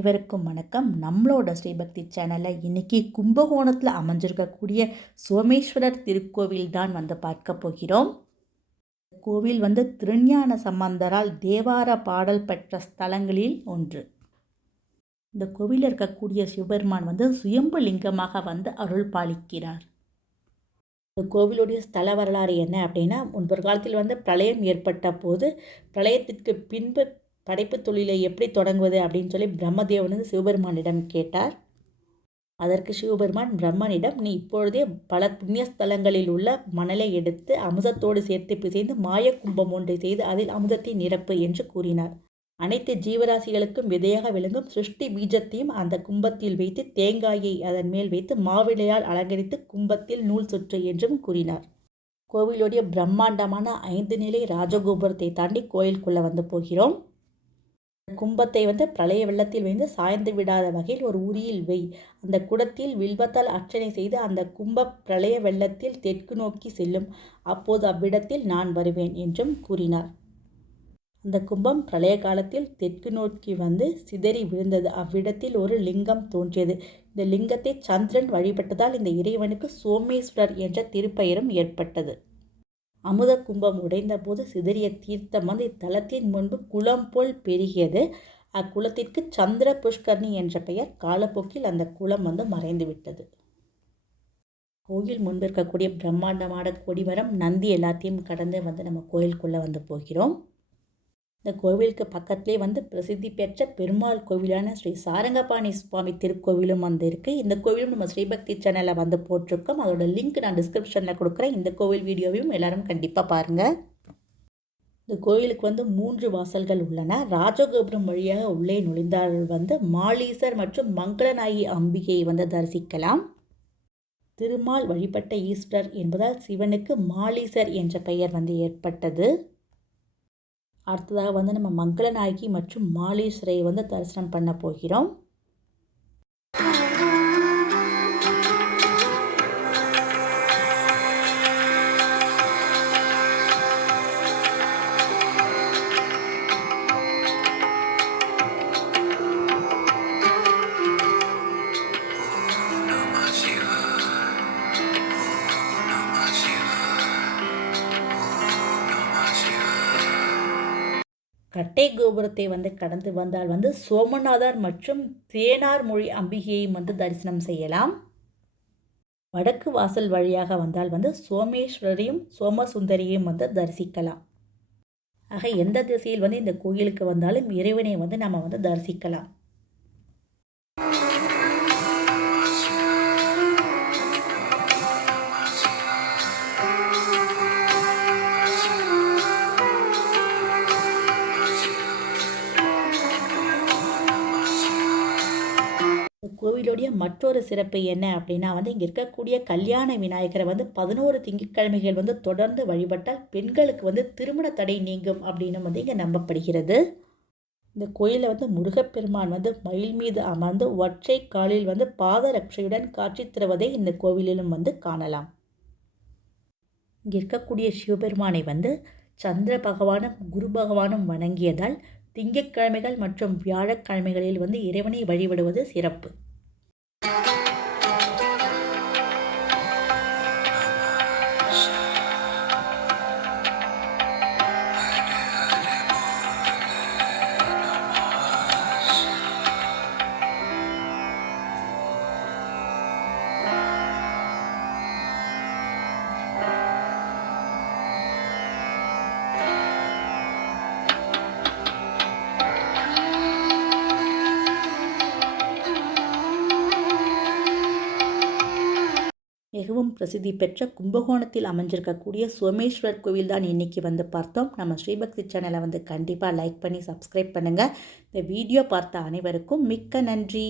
அனைவருக்கும் வணக்கம். நம்மளோட ஸ்ரீபக்தி சேனலில் இன்றைக்கி கும்பகோணத்தில் அமைஞ்சிருக்கக்கூடிய சோமேஸ்வரர் திருக்கோவில் தான் பார்க்க போகிறோம். கோவில் திருஞான சம்பந்தரால் தேவார பாடல் பெற்ற ஸ்தலங்களில் ஒன்று. இந்த கோவிலில் இருக்கக்கூடிய சிவபெருமான் சுயம்பு லிங்கமாக அருள் பாலிக்கிறார். இந்த கோவிலுடைய ஸ்தல வரலாறு என்ன அப்படின்னா, முன்பொரு காலத்தில் பிரளயம் ஏற்பட்ட போது பிரளயத்திற்கு பின்பு படைப்பு தொழிலை எப்படி தொடங்குவது அப்படின்னு சொல்லி பிரம்மதேவன் சிவபெருமானிடம் கேட்டார். அதற்கு சிவபெருமான் பிரம்மனிடம், நீ இப்பொழுதே பல புண்ணியஸ்தலங்களில் உள்ள மணலை எடுத்து அமுதத்தோடு சேர்த்து பிசைந்து மாய கும்பம் ஒன்றை செய்து அதில் அமுதத்தை நிரப்பு என்று கூறினார். அனைத்து ஜீவராசிகளுக்கும் விதையாக விளங்கும் சிருஷ்டி பீஜத்தையும் அந்த கும்பத்தில் வைத்து தேங்காயை அதன் மேல் வைத்து மாவிளையால் அலங்கரித்து கும்பத்தில் நூல் சுற்று என்றும் கூறினார். கோவிலுடைய பிரம்மாண்டமான 5 நிலை ராஜகோபுரத்தை தாண்டி கோயிலுக்குள்ளே போகிறோம். கும்பத்தை பிரளய வெள்ளத்தில் வைத்து சாய்ந்து விடாத வகையில் ஒரு உரியில் வை. அந்த குடத்தில் வில்வத்தால் அர்ச்சனை செய்து அந்த கும்ப பிரளய வெள்ளத்தில் தெற்கு நோக்கி செல்லும். அப்போது அவ்விடத்தில் நான் வருவேன் என்றும் கூறினார். அந்த கும்பம் பிரளய காலத்தில் தெற்கு நோக்கி சிதறி விழுந்தது. அவ்விடத்தில் ஒரு லிங்கம் தோன்றியது. இந்த லிங்கத்தை சந்திரன் வழிபட்டதால் இந்த இறைவனுக்கு சோமேஸ்வரர் என்ற திருப்பெயரும் ஏற்பட்டது. அமுத கும்பம் உடைந்த போது சிதறிய தீர்த்தம் இத்தலத்தின் முன்பு குளம் போல் பெருகியது. அக்குளத்திற்கு சந்திர புஷ்கர்ணி என்ற பெயர். காலப்போக்கில் அந்த குளம் மறைந்து விட்டது. கோயில் முன்பு இருக்கக்கூடிய பிரம்மாண்டமான கொடிமரம் நந்தி எல்லாத்தையும் கடந்து நம்ம கோயிலுக்குள்ளே போகிறோம். இந்த கோவிலுக்கு பக்கத்திலே பிரசித்தி பெற்ற பெருமாள் கோவிலான ஸ்ரீ சாரங்கபாணி சுவாமி திருக்கோவிலும் இருக்குது. இந்த கோவிலும் நம்ம ஸ்ரீபக்தி சேனலில் போட்டிருக்கோம். அதோட லிங்க் நான் டிஸ்கிரிப்ஷனில் கொடுக்குறேன். இந்த கோவில் வீடியோவையும் எல்லாரும் கண்டிப்பாக பாருங்கள். இந்த கோயிலுக்கு 3 வாசல்கள் உள்ளன. ராஜகோபுரம் வழியாக உள்ளே நுழைந்தால் மாலீசர் மற்றும் மங்களநாயகி அம்பிகையை தரிசிக்கலாம். திருமால் வழிபட்ட ஈஸ்வரர் என்பதால் சிவனுக்கு மாலீசர் என்ற பெயர் ஏற்பட்டது. அடுத்ததாக நம்ம மங்களநாயகி மற்றும் மாலீஸ்வரை தரிசனம் பண்ண போகிறோம். கட்டை கோபுரத்தை கடந்து வந்தால் சோமநாதர் மற்றும் தேனார் மொழி அம்பிகையை தரிசனம் செய்யலாம். வடக்கு வாசல் வழியாக வந்தால் சோமேஸ்வரரையும் சோமசுந்தரியையும் தரிசிக்கலாம். ஆக எந்த திசையில் இந்த கோயிலுக்கு வந்தாலும் இறைவனை நம்ம தரிசிக்கலாம். கோவிலுடைய மற்றொரு சிறப்பு என்ன அப்படின்னா இங்கே இருக்கக்கூடிய கல்யாண விநாயகரை 11 திங்கட்கிழமைகள் தொடர்ந்து வழிபட்டால் பெண்களுக்கு திருமண தடை நீங்கும் அப்படின்னு இங்கே நம்பப்படுகிறது. இந்த கோயிலில் முருகப்பெருமான் மயில் மீது அமர்ந்து ஒற்றை காலில் பாதரட்சையுடன் காட்சி தருவதை இந்த கோவிலிலும் காணலாம். இங்கே இருக்கக்கூடிய சிவபெருமானை சந்திர பகவானும் குரு பகவானும் வணங்கியதால் திங்கட்கிழமைகள் மற்றும் வியாழக்கிழமைகளில் இறைவனை வழிபடுவது சிறப்பு. மிகவும் பிரசித்தி பெற்ற கும்பகோணத்தில் அமைஞ்சிருக்கக்கூடிய சோமேஸ்வரர் கோவில் தான் இன்றைக்கி பார்த்தோம். நம்ம ஸ்ரீபக்தி சேனலை கண்டிப்பாக லைக் பண்ணி சப்ஸ்கிரைப் பண்ணுங்கள். இந்த வீடியோ பார்த்த அனைவருக்கும் மிக்க நன்றி.